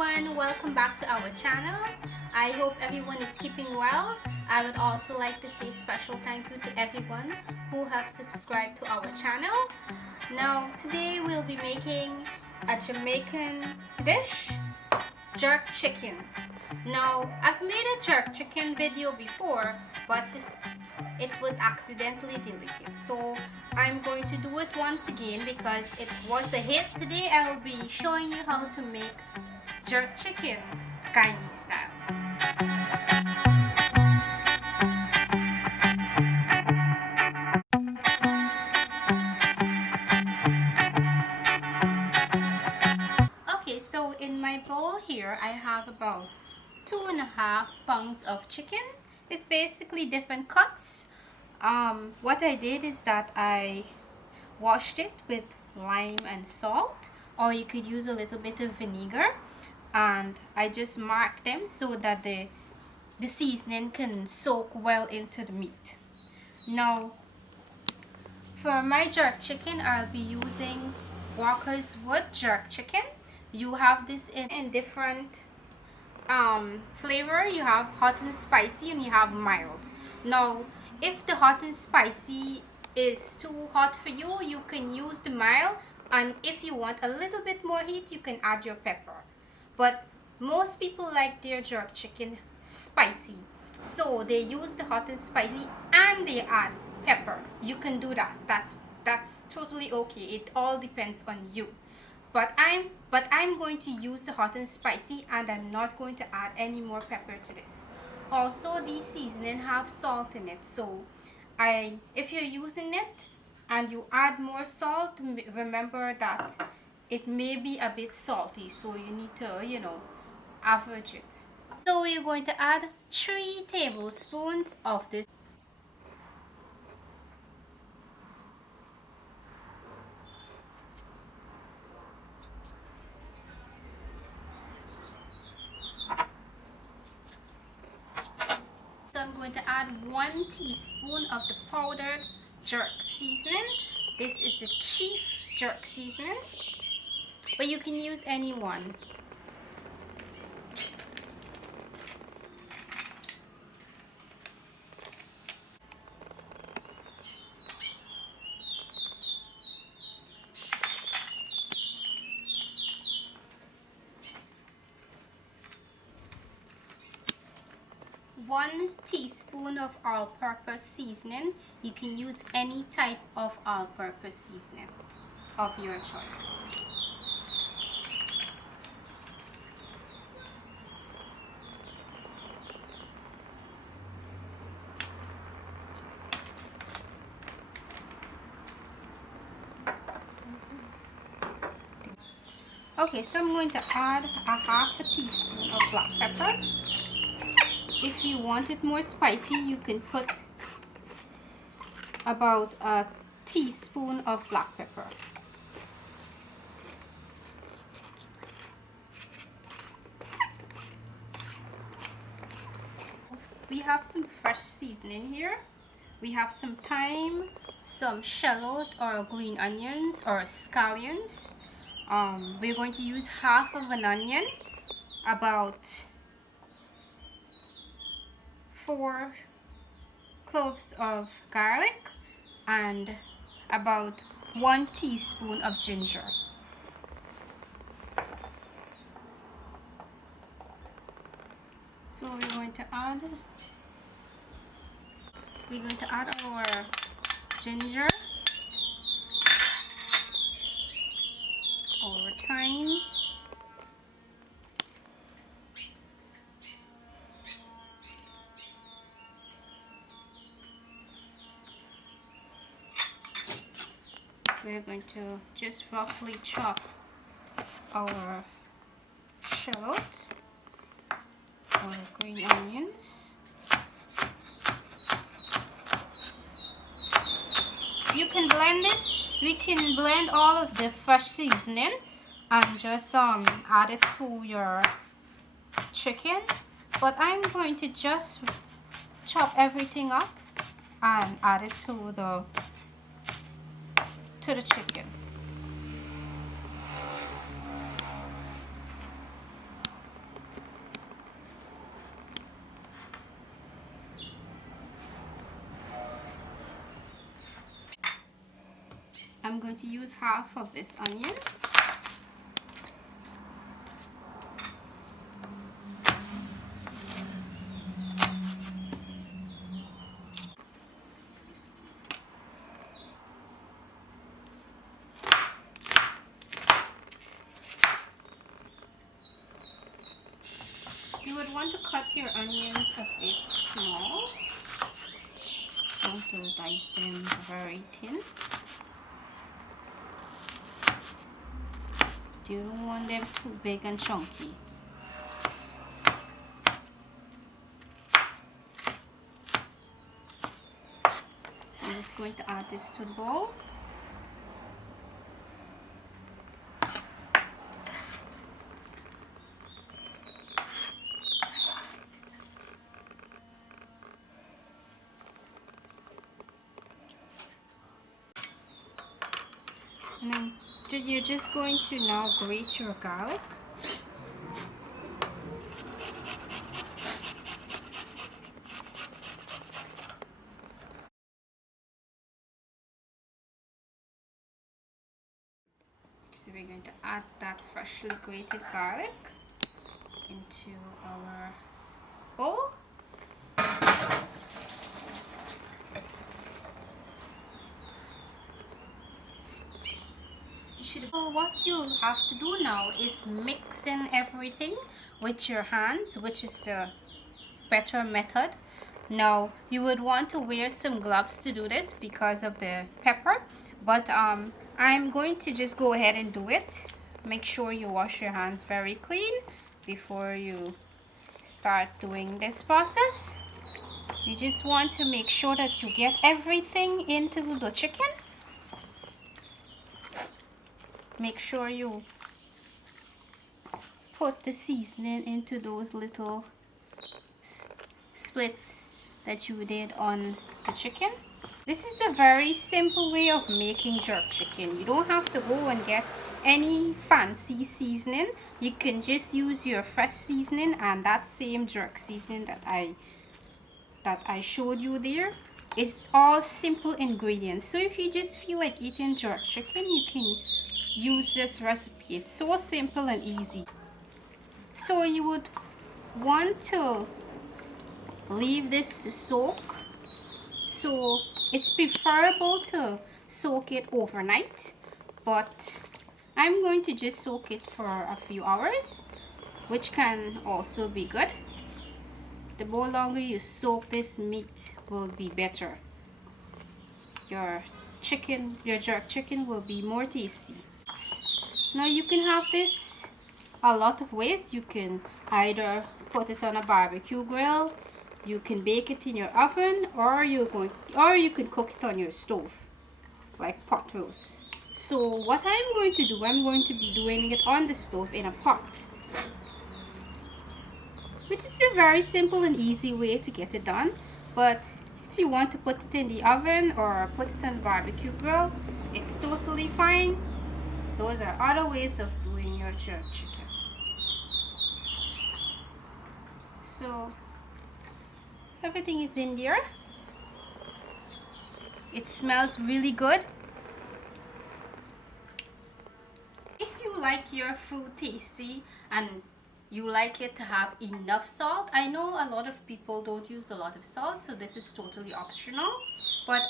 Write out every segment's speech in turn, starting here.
everyone, welcome back to our channel. I hope everyone is keeping well. I would also like to say special thank you to everyone who have subscribed to our channel. Now today we'll be making a Jamaican dish, jerk chicken. Now I've made a jerk chicken video before, but it was accidentally deleted, so I'm going to do it once again because it was a hit. Today I will be showing you how to make jerk chicken Guyanese style. Okay, so in my bowl here I have about 2.5 pounds of chicken. It's basically different cuts. What I did is that I washed it with lime and salt, or you could use a little bit of vinegar, and I just marked them so that the seasoning can soak well into the meat. Now for my jerk chicken, I'll be using Walker's Wood jerk chicken. You have this in different flavor. You have hot and spicy, and you have mild. Now if the hot and spicy is too hot for you, you can use the mild, and if you want a little bit more heat, you can add your pepper. But most people like their jerk chicken spicy, so they use the hot and spicy and they add pepper. You can do that. That's totally okay. It all depends on you. But I'm going to use the hot and spicy, and I'm not going to add any more pepper to this. Also, these seasoning have salt in it, so if you're using it and you add more salt, remember that it may be a bit salty, so you need to, average it. So we're going to add 3 tablespoons of this. I'm going to add 1 teaspoon of the powdered jerk seasoning. This is the chief jerk seasoning, but you can use any one. One teaspoon of all-purpose seasoning. You can use any type of all-purpose seasoning of your choice. Okay, so I'm going to add a half a teaspoon of black pepper. If you want it more spicy, you can put about a teaspoon of black pepper. We have some fresh seasoning here. We have some thyme, some shallot or green onions or scallions. We're going to use half of an onion, about 4 cloves of garlic, and about 1 teaspoon of ginger. So we're going to add our ginger, our thyme, we're going to just roughly chop our shallot, our green onions. You can blend this. We can blend all of the fresh seasoning and just add it to your chicken, but I'm going to just chop everything up and add it to the chicken. I'm going to use half of this onion. You would want to cut your onions a bit small. Just want to dice them very thin. You don't want them too big and chunky. So I'm just going to add this to the bowl. And then you're just going to now grate your garlic. So we're going to add that freshly grated garlic into our bowl. What you have to do now is mix in everything with your hands, which is the better method. Now you would want to wear some gloves to do this because of the pepper, but I'm going to just go ahead and do it. Make sure you wash your hands very clean before you start doing this process. You just want to make sure that you get everything into the chicken. Make sure you put the seasoning into those little splits that you did on the chicken. This is a very simple way of making jerk chicken. You don't have to go and get any fancy seasoning. You can just use your fresh seasoning and that same jerk seasoning that I showed you there. It's all simple ingredients. So if you just feel like eating jerk chicken, you can use this recipe. It's so simple and easy. So you would want to leave this to soak. So it's preferable to soak it overnight, but I'm going to just soak it for a few hours, which can also be good. The more longer you soak this meat will be better. Your jerk chicken will be more tasty. Now you can have this a lot of ways. You can either put it on a barbecue grill, you can bake it in your oven, or you can cook it on your stove like pot roast. So what I'm going to do, I'm going to be doing it on the stove in a pot, which is a very simple and easy way to get it done. But if you want to put it in the oven or put it on the barbecue grill, it's totally fine. Those are other ways of doing your jerk chicken. So everything is in there. It smells really good. If you like your food tasty and you like it to have enough salt, I know a lot of people don't use a lot of salt, so this is totally optional. But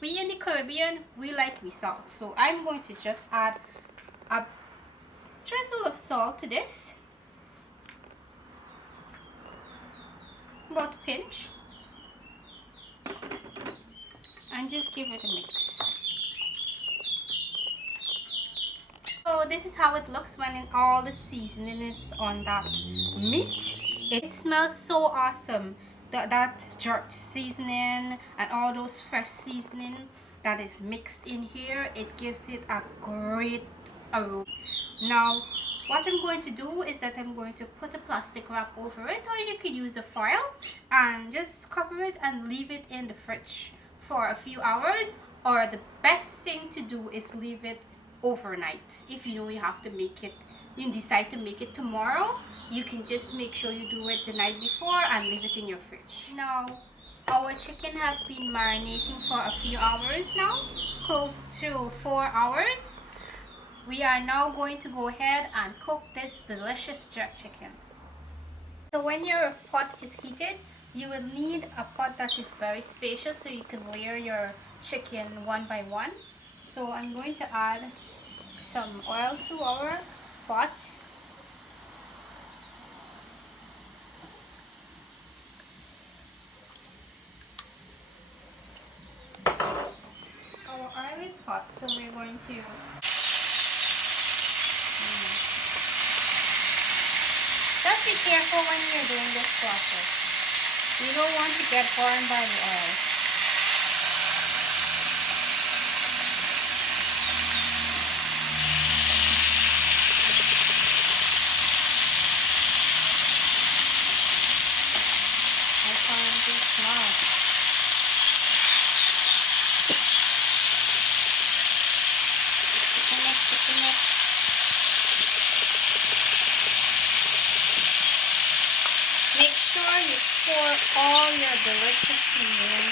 we in the Caribbean, we like salt. So I'm going to just add a drizzle of salt to this. About a pinch. And just give it a mix. So this is how it looks when all the seasoning is on that meat. It smells so awesome. That jerk seasoning and all those fresh seasoning that is mixed in here, it gives it a great aroma. Now what I'm going to do is that I'm going to put a plastic wrap over it, or you could use a foil and just cover it and leave it in the fridge for a few hours. Or the best thing to do is leave it overnight. If you know you have to make it, you decide to make it tomorrow, you can just make sure you do it the night before and leave it in your fridge. Now Our chicken have been marinating for a few hours now, close to 4 hours. We are now going to go ahead and cook this delicious jerk chicken. So when your pot is heated, you will need a pot that is very spacious so you can layer your chicken one by one. So I'm going to add some oil to our pot. Our oil is hot, so we're going to just be careful when you're doing this process. You don't want to get burned by the oil. I find this now. Make sure you pour all your delicious seasoning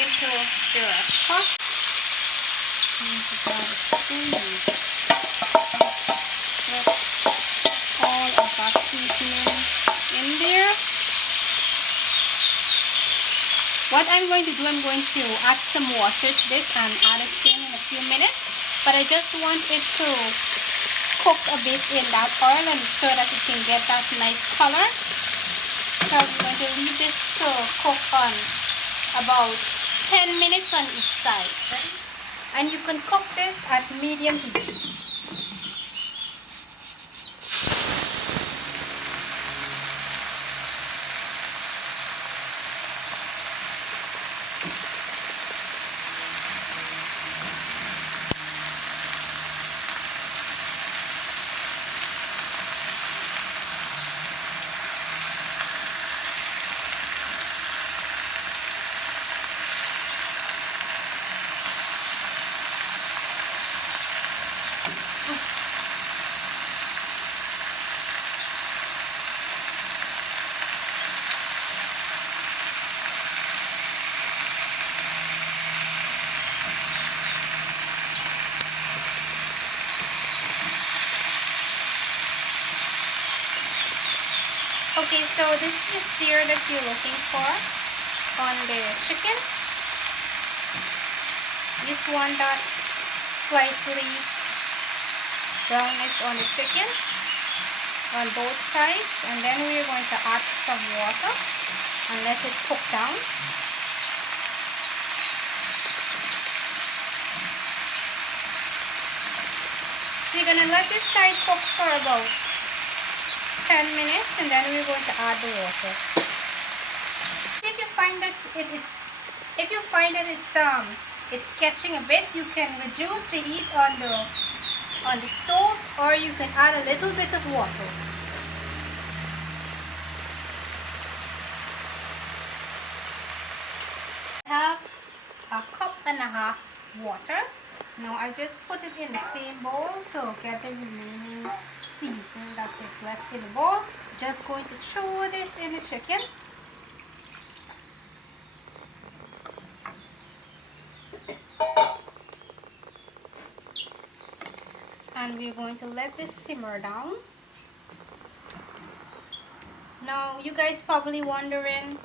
into your pot. Put all of that seasoning in there. What I'm going to do, I'm going to add some water to this and add it in a few minutes. But I just want it to cook a bit in that oil and so that it can get that nice color. So I'm going to leave this to cook on about 10 minutes on each side. And you can cook this at medium heat. Okay, so this is the sear that you're looking for on the chicken. You just want that slightly brownness on the chicken on both sides, and then we're going to add some water and let it cook down. So you're going to let this side cook for about 10 minutes and then we're going to add the water. If you find that it's catching a bit, you can reduce the heat on the stove, or you can add a little bit of water. I have a cup and a half water. Now I just put it in the same bowl to get the remaining seasoning that is left in the bowl. Just going to throw this in the chicken. And we're going to let this simmer down. Now you guys probably wondering,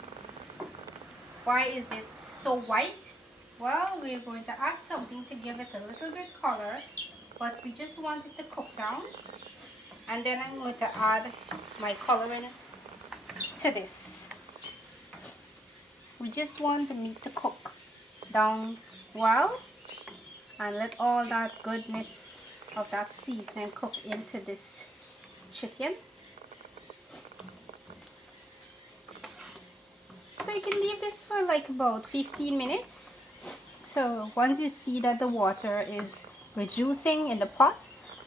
why is it so white? Well, we're going to add something to give it a little bit color, but we just want it to cook down. And then I'm going to add my coloring to this. We just want the meat to cook down well and let all that goodness of that seasoning cook into this chicken. So you can leave this for like about 15 minutes. So once you see that the water is reducing in the pot,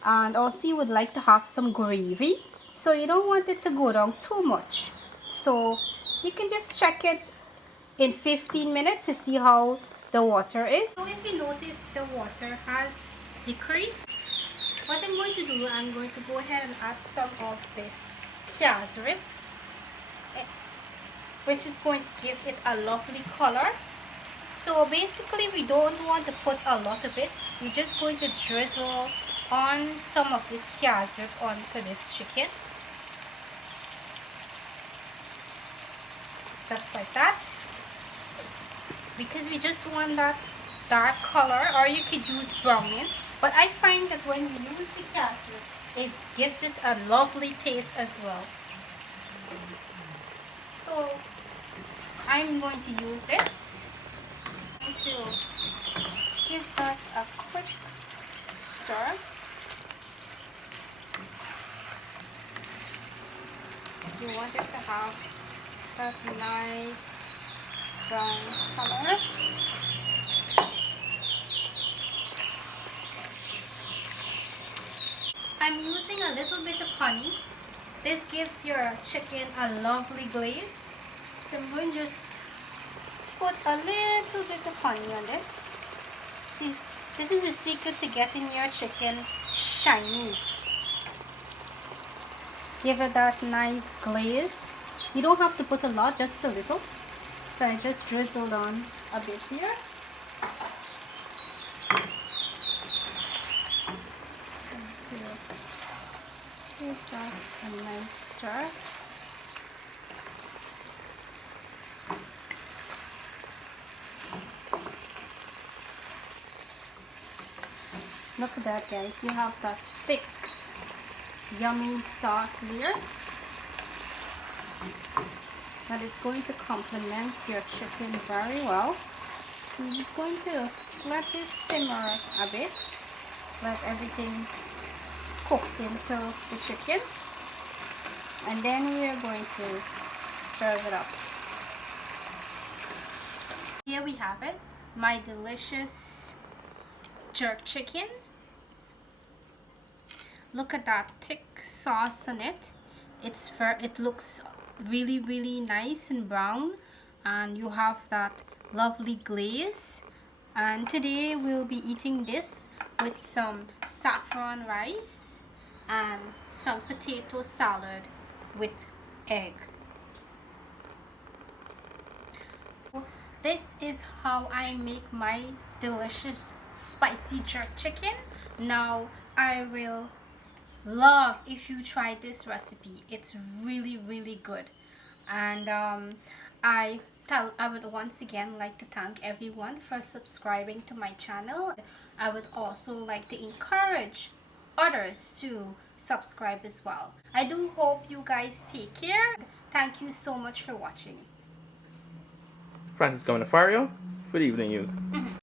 and also you would like to have some gravy, so you don't want it to go down too much. So you can just check it in 15 minutes to see how the water is. So if you notice the water has decreased, what I'm going to do, I'm going to go ahead and add some of this cashew. which is going to give it a lovely color. So basically we don't want to put a lot of it. We're just going to drizzle on some of this Guyanese Jerk onto this chicken. Just like that. Because we just want that dark color, or you could use browning. But I find that when you use the Guyanese Jerk, it gives it a lovely taste as well. So I'm going to use this to give that a quick stir. You want it to have that nice brown color. I'm using a little bit of honey. This gives your chicken a lovely glaze. So I'm going to just put a little bit of honey on this. See, this is the secret to getting your chicken shiny. Give it that nice glaze. You don't have to put a lot, just a little. So I just drizzled on a bit here. Give that a nice stir. Look at that, guys. You have that thick, yummy sauce there. That is going to complement your chicken very well. So you're just going to let this simmer a bit. Let everything cook into the chicken. And then we are going to serve it up. Here we have it. My delicious jerk chicken. Look at that thick sauce on it. It looks really nice and brown, and you have that lovely glaze. And today we'll be eating this with some saffron rice and some potato salad with egg. This is how I make my delicious spicy jerk chicken. Now I will love if you try this recipe. It's really good. And I would once again like to thank everyone for subscribing to my channel. I would also like to encourage others to subscribe as well. I do hope you guys take care. Thank you so much for watching. Francisco Nafario, good evening, youth.